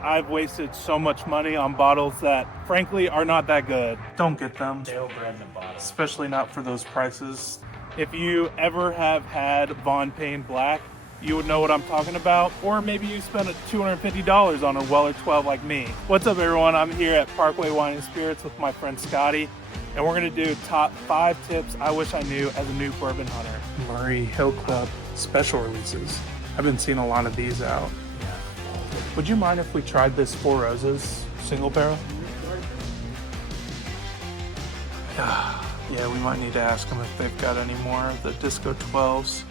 I've wasted so much money on bottles that frankly are not that good. Don't get them. Dale Brennan bottle. Especially not for those prices. If you ever have had Von Payne Black, you would know what I'm talking about. Or maybe you spent $250 on a Weller 12 like me. What's up everyone? I'm here at Parkway Wine and Spirits with my friend Scotty. And we're gonna do top 5 tips I wish I knew as a new bourbon hunter. Murray Hill Club special releases. I've been seeing a lot of these out. Would you mind if we tried this Four Roses single barrel? Yeah, we might need to ask them if they've got any more of the Disco 12s.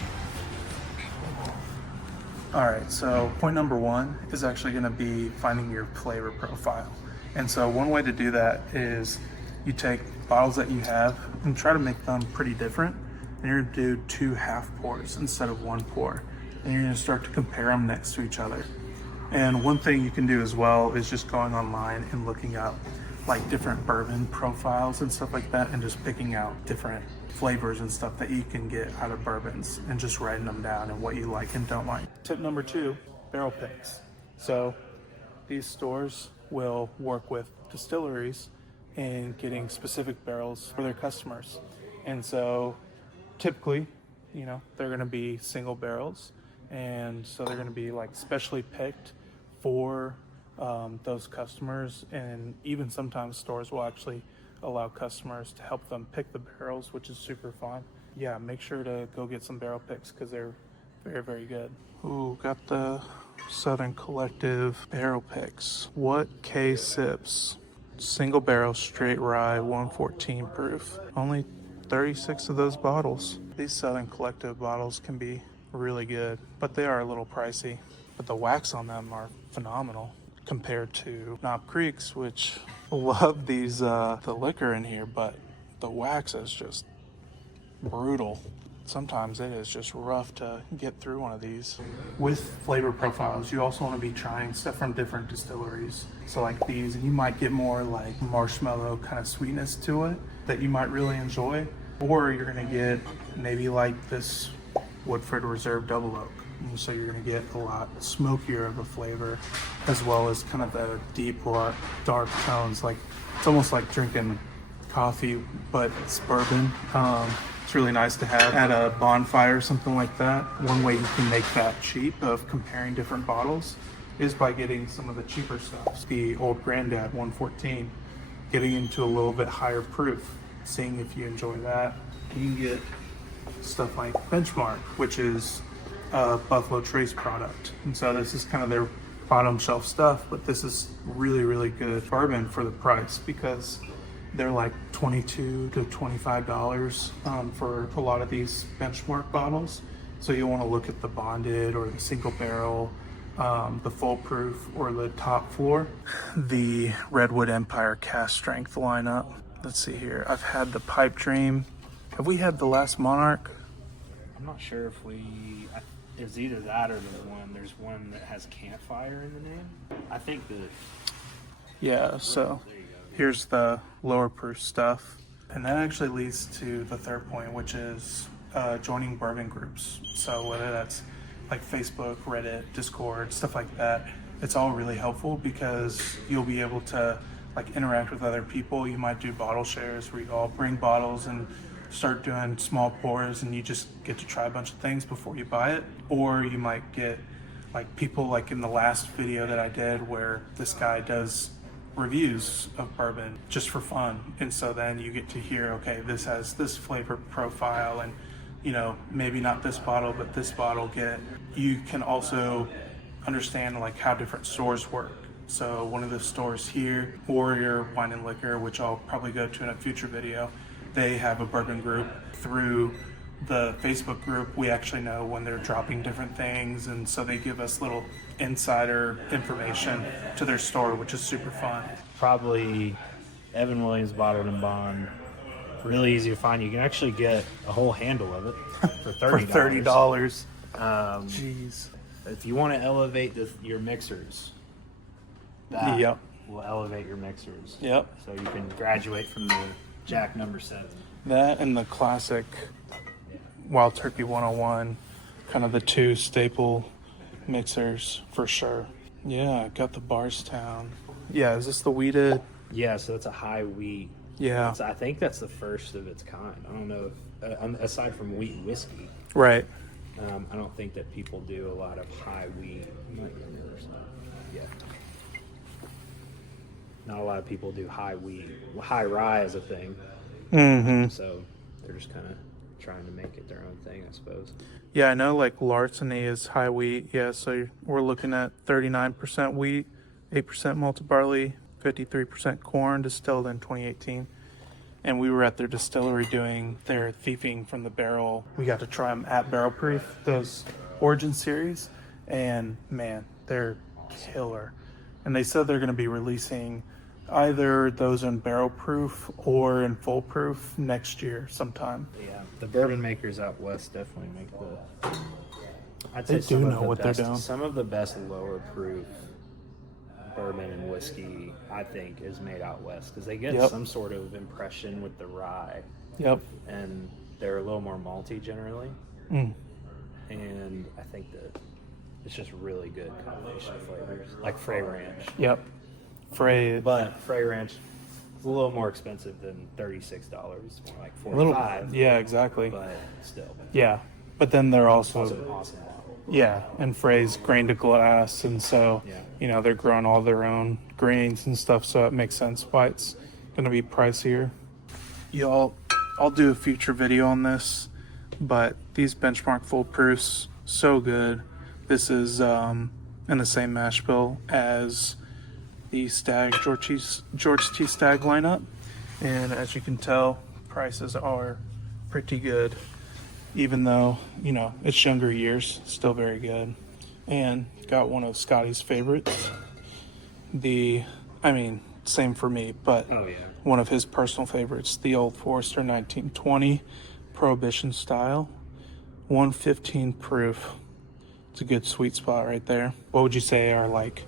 All right, so point number 1 is actually gonna be finding your flavor profile. And so one way to do that is you take bottles that you have and try to make them pretty different. And you're gonna do 2 half pours instead of 1 pour. And you're gonna start to compare them next to each other. And one thing you can do as well is just going online and looking up like different bourbon profiles and stuff like that, and just picking out different flavors and stuff that you can get out of bourbons and just writing them down and what you like and don't like. Tip number 2, barrel picks. So these stores will work with distilleries in getting specific barrels for their customers. And so typically, you know, they're gonna be single barrels. And so they're gonna be like specially picked for those customers, and even sometimes stores will actually allow customers to help them pick the barrels, which is super fun. Yeah, make sure to go get some barrel picks because they're very, very good. Ooh, got the Southern Collective barrel picks. What K sips? Single barrel straight rye, 114 proof. Only 36 of those bottles. These Southern Collective bottles can be really good, but they are a little pricey. But the wax on them are phenomenal compared to Knob Creeks, which love these the liquor in here, but the wax is just brutal. Sometimes it is just rough to get through one of these. With flavor profiles, you also want to be trying stuff from different distilleries. So like these, and you might get more like marshmallow kind of sweetness to it that you might really enjoy. Or you're gonna get maybe like this Woodford Reserve Double Oak. And so you're gonna get a lot smokier of a flavor, as well as kind of the deep, dark tones. Like it's almost like drinking coffee, but it's bourbon. It's really nice to have at a bonfire or something like that. One way you can make that cheap of comparing different bottles is by getting some of the cheaper stuff. The Old Granddad 114, getting into a little bit higher proof, seeing if you enjoy that. You can get stuff like Benchmark, which is a Buffalo Trace product. And so this is kind of their bottom shelf stuff, but this is really, really good bourbon for the price because they're like $22 to $25 for a lot of these Benchmark bottles. So you want to look at the bonded or the single barrel, the full proof or the top floor. The Redwood Empire cast strength lineup. Let's see here. I've had the Pipe Dream. Have we had the Last Monarch? I'm not sure if there's either that or there's one that has campfire in the name. I think that. Yeah, so here's the lower proof stuff. And that actually leads to the third point, which is joining bourbon groups. So whether that's like Facebook, Reddit, Discord, stuff like that, it's all really helpful because you'll be able to like interact with other people. You might do bottle shares where you all bring bottles and start doing small pours and you just get to try a bunch of things before you buy it. Or you might get like people like in the last video that I did where this guy does reviews of bourbon just for fun. And so then you get to hear, okay, this has this flavor profile and, you know, maybe not this bottle, but this bottle get it. You can also understand like how different stores work. So one of the stores here, Warrior Wine and Liquor, which I'll probably go to in a future video, they have a bourbon group. Through the Facebook group, we actually know when they're dropping different things, and so they give us little insider information to their store, which is super fun. Probably Evan Williams Bottled and Bond. Really easy to find. You can actually get a whole handle of it for $30. For $30. Jeez. If you want to elevate your mixers, that will elevate your mixers. Yep. So you can graduate from the Jack number 7. That and the classic Wild Turkey 101, kind of the 2 staple mixers for sure. Yeah, got the Barstown. Yeah, is this the wheated? Yeah, so it's a high wheat. Yeah. I think that's the first of its kind. I don't know if, aside from wheat whiskey, Right. I don't think that people do a lot of high wheat. Yeah. Not a lot of people do high wheat. High rye is a thing. Mm-hmm. So they're just kind of trying to make it their own thing, I suppose. Yeah, I know like larceny is high wheat. Yeah, so we're looking at 39% wheat, 8% malted barley, 53% corn, distilled in 2018. And we were at their distillery doing their thieving from the barrel. We got to try them at Barrel Proof, those Origin series, and man, they're killer. And they said they're going to be releasing either those in barrel proof or in full proof next year sometime. Yeah, the bourbon makers out west definitely make the. I'd say They do know what they're doing. Some of the best lower proof bourbon and whiskey, I think, is made out west because they get some sort of impression with the rye. Yep. And they're a little more malty generally. Mm. And I think that it's just really good combination of flavors, like Frey Ranch. Yep. Frey. But Frey Ranch is a little more expensive than $36, more like $45. Yeah, exactly. But still. Yeah. But then they're also It's an awesome bottle. yeah, and Frey's grain to glass, and so you know they're growing all their own grains and stuff, so it makes sense why it's going to be pricier. I'll do a future video on this, but these benchmark full proofs, so good. This is in the same mash bill as the Stag George T Stag lineup, and as you can tell, prices are pretty good. Even though, you know, it's younger years, still very good. And got one of Scotty's favorites. Same for me, but one of his personal favorites, the Old Forester 1920 Prohibition style, 115 proof. It's a good sweet spot right there. What would you say are like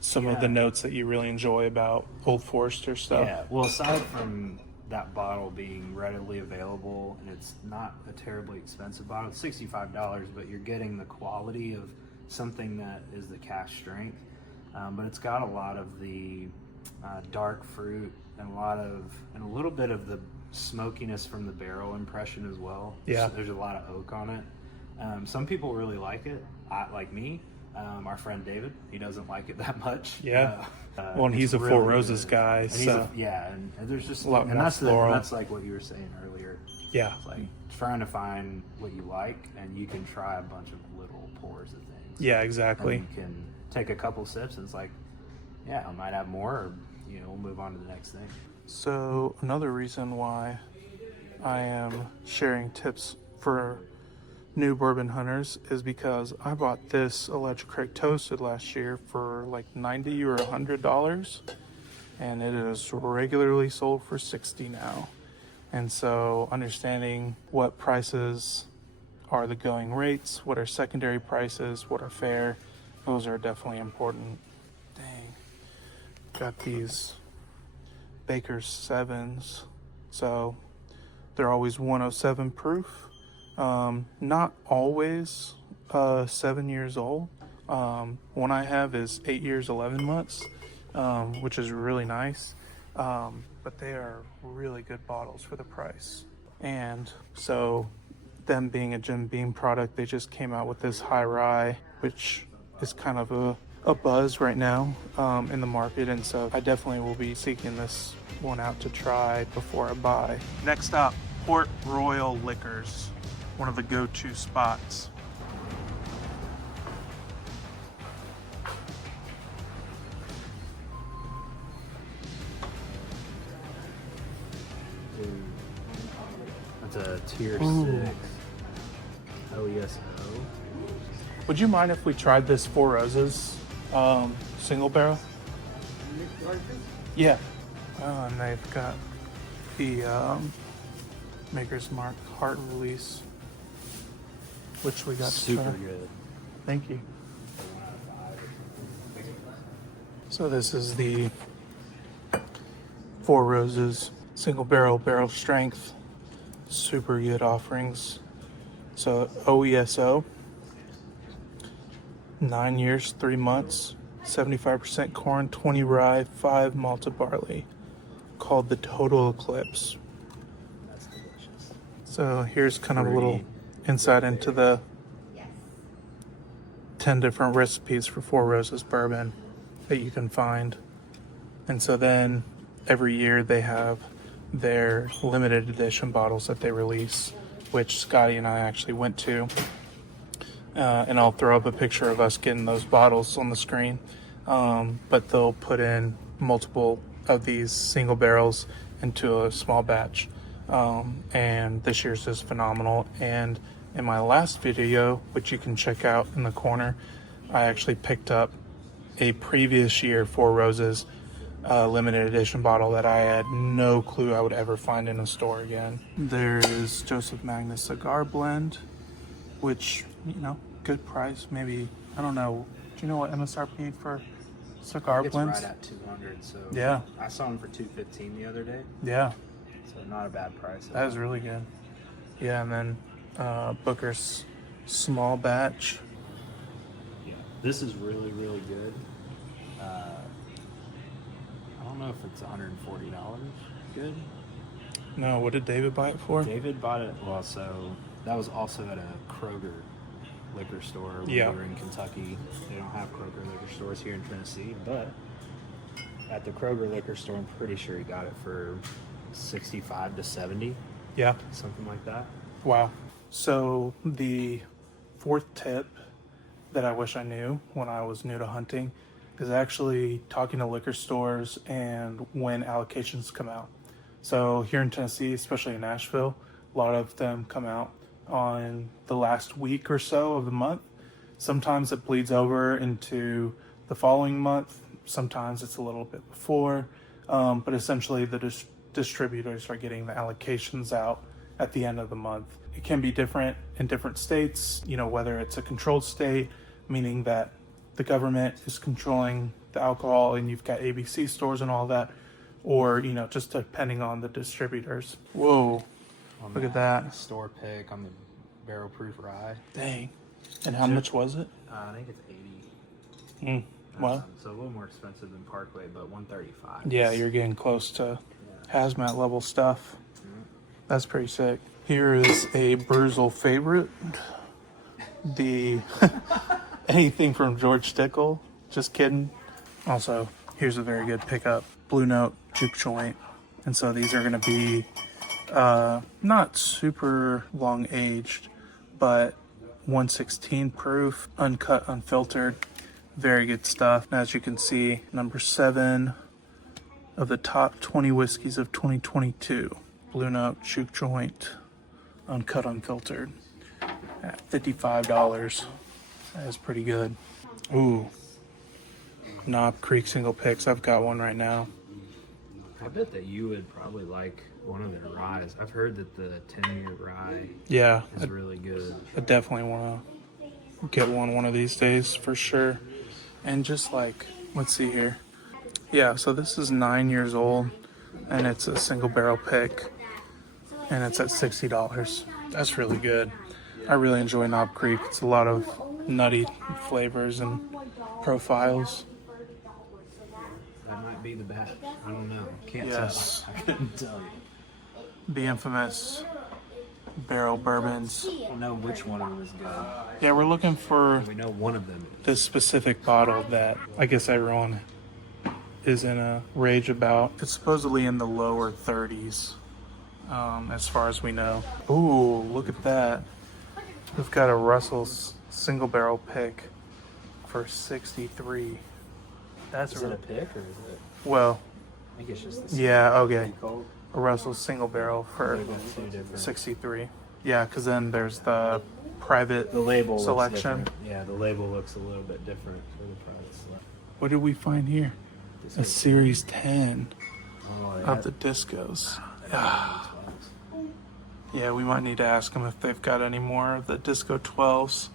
some of the notes that you really enjoy about Old Forester stuff? Yeah, well, aside from that bottle being readily available, and it's not a terribly expensive bottle, it's $65, but you're getting the quality of something that is the cask strength, but it's got a lot of the dark fruit and a little bit of the smokiness from the barrel impression as well. Yeah, so there's a lot of oak on it. Some people really like it, like me. Our friend David, he doesn't like it that much. Yeah. Well, and he's a Four Roses guy, and so and there's just a lot more that's floral. that's like what you were saying earlier. Yeah, it's like trying to find what you like, and you can try a bunch of little pours of things. Yeah, exactly. And you can take a couple sips, and it's like, yeah, I might have more, or we'll move on to the next thing. So another reason why I am sharing tips for new bourbon hunters is because I bought this Electric Craig Toasted last year for like $90 or $100, and it is regularly sold for $60 now. And so understanding what prices are the going rates, what are secondary prices, what are fair, those are definitely important. Dang. Got these Baker's 7s, so they're always 107 proof. Not always 7 years old. One I have is 8 years 11 months, which is really nice, but they are really good bottles for the price. And so them being a Jim Beam product, they just came out with this high rye, which is kind of a buzz right now in the market, and so I definitely will be seeking this one out to try before I buy. Next up, Port Royal Liquors, one of the go-to spots. That's a tier 6 OESO. Would you mind if we tried this Four Roses single barrel? Yeah. And they've got the Maker's Mark Heart Release, which we got to try. Super good. Thank you. So this is the Four Roses single barrel strength. Super good offerings. So OESO, 9 years, 3 months, 75% corn, 20 rye, 5 malted barley, called the Total Eclipse. That's delicious. So here's kind of a little Fruity. insight into the 10 different recipes for Four Roses bourbon that you can find. And so then every year they have their limited edition bottles that they release, which Scotty and I actually went to. And I'll throw up a picture of us getting those bottles on the screen. But they'll put in multiple of these single barrels into a small batch. And this year's is phenomenal. And in my last video, which you can check out in the corner, I actually picked up a previous year Four Roses limited edition bottle that I had no clue I would ever find in a store again. There is Joseph Magnus Cigar Blend, which, you know, good price. Maybe, I don't know. Do you know what MSRP for cigar It's blends? right at 200. So Yeah. I saw them for 215 the other day. Yeah, So not a bad price. that is really good. Yeah, and then Booker's small batch. Yeah. This is really, really good. I don't know if it's $140 good. No, what did David buy it for? David bought it. Well, so that was also at a Kroger liquor store when Yeah. we were in Kentucky. They don't have Kroger liquor stores here in Tennessee, but at the Kroger liquor store, I'm pretty sure he got it for 65 to 70, Yeah. something like that. Wow. So the fourth tip that I wish I knew when I was new to hunting is actually talking to liquor stores and when allocations come out. So here in Tennessee, especially in Nashville, a lot of them come out on the last week or so of the month. Sometimes it bleeds over into the following month. Sometimes it's a little bit before. But essentially the distributors are getting the allocations out at the end of the month. It can be different in different states, you know, whether it's a controlled state, meaning that the government is controlling the alcohol and you've got ABC stores and all that, or, you know, just depending on the distributors. Whoa, On look at that. store pick on the barrel proof rye. Dang. And how much was it? I think it's 80. Well, So a little more expensive than Parkway, but 135. yeah, you're getting close to hazmat level stuff. That's pretty sick. Here is a Bruzel favorite. The anything from George Stickle. Just kidding. Also, here's a very good pickup. Blue Note juke joint. And so these are going to be not super long aged, but 116 proof, uncut, unfiltered. Very good stuff. And as you can see, number 7 of the top 20 whiskeys of 2022. Blue Note juke joint, uncut, unfiltered, at $55. That is pretty good. Ooh, Knob Creek single picks. I've got one right now. I bet that you would probably like one of their ryes. I've heard that the 10-year rye Yeah, is really good. I definitely want to get one of these days for sure. And just like, let's see here. Yeah, so this is 9 years old and it's a single barrel pick and it's at $60. That's really good. I really enjoy Knob Creek. It's a lot of nutty flavors and profiles. That might be the batch. I don't know. Can't Yes. tell. I couldn't tell you. The infamous barrel bourbons. I don't know which one of them is good. Yeah, we're looking for We know one of them is. this specific bottle that I guess everyone is in a rage about. It's supposedly in the lower 30s, as far as we know. Ooh, look at that. We've got a Russell's single barrel pick for 63. That's Is it a pick or is it? well, I think it's just the yeah, okay. cold. A Russell's single barrel for They've got two different. 63. Yeah, because then there's the private The label selection. looks different. Yeah, the label looks a little bit different for the private selection. What did we find here? A Series 10 Oh, of the Discos. Yeah, we might need to ask them if they've got any more of the Disco 12s. Is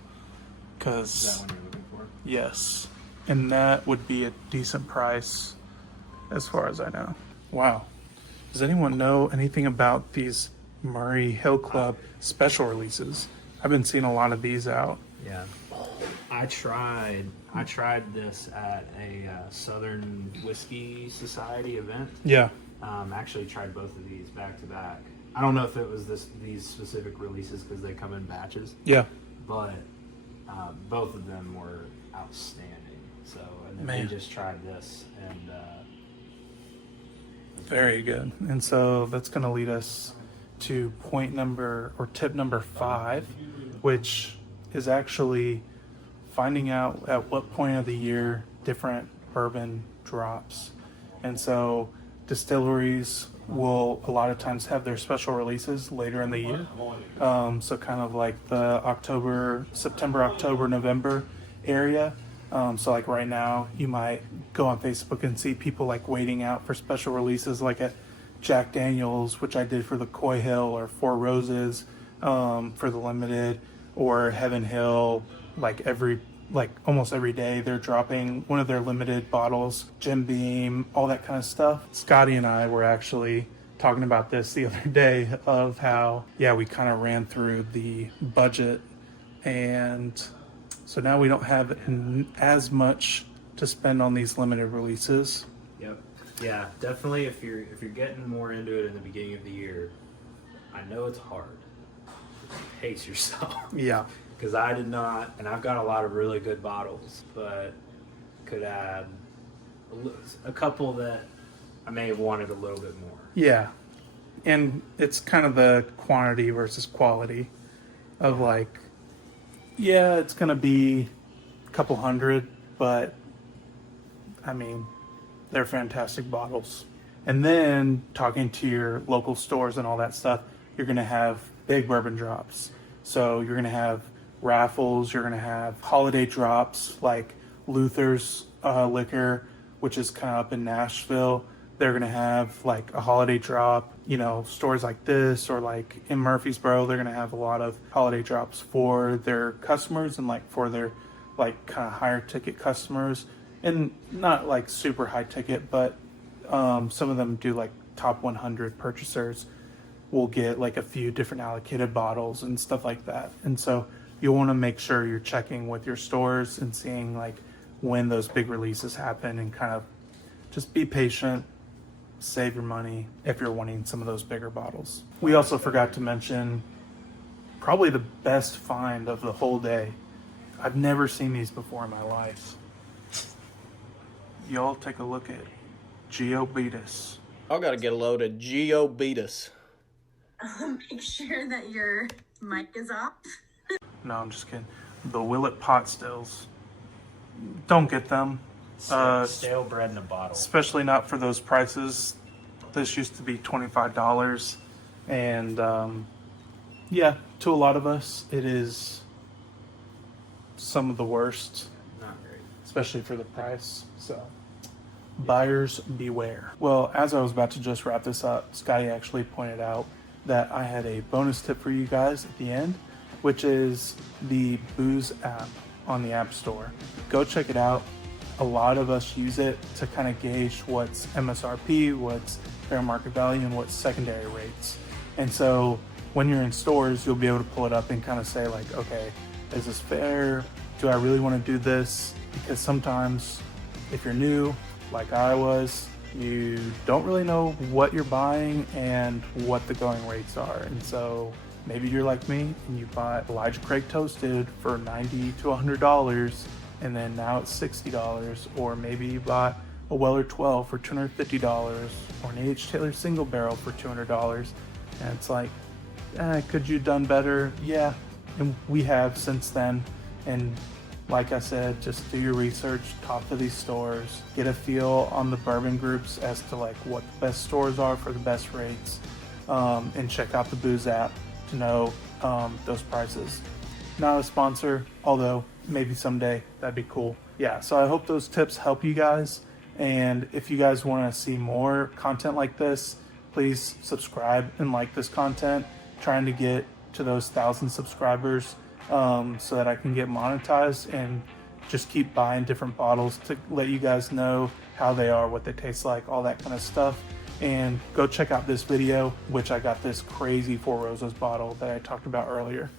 Because, that one you're looking for? yes. And that would be a decent price as far as I know. Wow. Does anyone know anything about these Murray Hill Club special releases? I've been seeing a lot of these out. Yeah. I tried this at a Southern Whiskey Society event. Yeah. Actually tried both of these back to back. I don't know if it was these specific releases because they come in batches. Yeah. But both of them were outstanding. So, and then we just tried this, and very good. And so that's going to lead us to tip number 5, which is actually finding out at what point of the year different bourbon drops. And so distilleries will a lot of times have their special releases later in the year. So kind of like the September, October, November area. So like right now you might go on Facebook and see people like waiting out for special releases like at Jack Daniels, which I did for the Coy Hill, or Four Roses for the limited, or Heaven Hill. Almost every day they're dropping one of their limited bottles, Jim Beam, all that kind of stuff. Scotty and I were actually talking about this the other day of how, we kind of ran through the budget, and so now we don't have as much to spend on these limited releases. Yep. Yeah, definitely. If you're getting more into it in the beginning of the year, I know it's hard. Pace yourself. Yeah. Because I did not, and I've got a lot of really good bottles, but could add a couple that I may have wanted a little bit more. Yeah. And it's kind of the quantity versus quality of like, it's going to be a couple hundred, but I mean, they're fantastic bottles. And then talking to your local stores and all that stuff, you're going to have big bourbon drops. So you're going to have raffles, you're going to have holiday drops like Luther's Liquor, which is kind of up in Nashville. They're going to have like a holiday drop. Stores like this, or like in Murfreesboro, they're going to have a lot of holiday drops for their customers and like for their like kind of higher ticket customers, and not like super high ticket, but some of them do like top 100 purchasers will get like a few different allocated bottles and stuff like that. And so you'll want to make sure you're checking with your stores and seeing like when those big releases happen, and kind of just be patient, save your money if you're wanting some of those bigger bottles. We also forgot to mention probably the best find of the whole day. I've never seen these before in my life. Y'all take a look at Geo Beatus. I gotta get a load of Geo Beatus. Make sure that your mic is off. No, I'm just kidding. The Willet Pot Stills. Don't get them. Stale bread in a bottle. Especially not for those prices. This used to be $25. And to a lot of us, it is some of the worst. Not great. Especially for the price. So buyers beware. Well, as I was about to just wrap this up, Scotty actually pointed out that I had a bonus tip for you guys at the end, which is the Booze app on the App Store. Go check it out. A lot of us use it to kind of gauge what's MSRP, what's fair market value, and what's secondary rates. And so when you're in stores, you'll be able to pull it up and kind of say like, okay, is this fair? Do I really want to do this? Because sometimes if you're new, like I was, you don't really know what you're buying and what the going rates are. And so maybe you're like me and you bought Elijah Craig Toasted for $90 to $100, and then now it's $60. Or maybe you bought a Weller 12 for $250, or an A.H. Taylor Single Barrel for $200. And it's like, could you done better? Yeah, and we have since then. And like I said, just do your research, talk to these stores, get a feel on the bourbon groups as to like what the best stores are for the best rates, and check out the Booze app to know those prices. Not a sponsor, although maybe someday that'd be cool. Yeah, so I hope those tips help you guys. And if you guys want to see more content like this, please subscribe and like this content. Trying to get to those 1,000 subscribers so that I can get monetized and just keep buying different bottles to let you guys know how they are, what they taste like, all that kind of stuff. And go check out this video, which I got this crazy Four Roses bottle that I talked about earlier.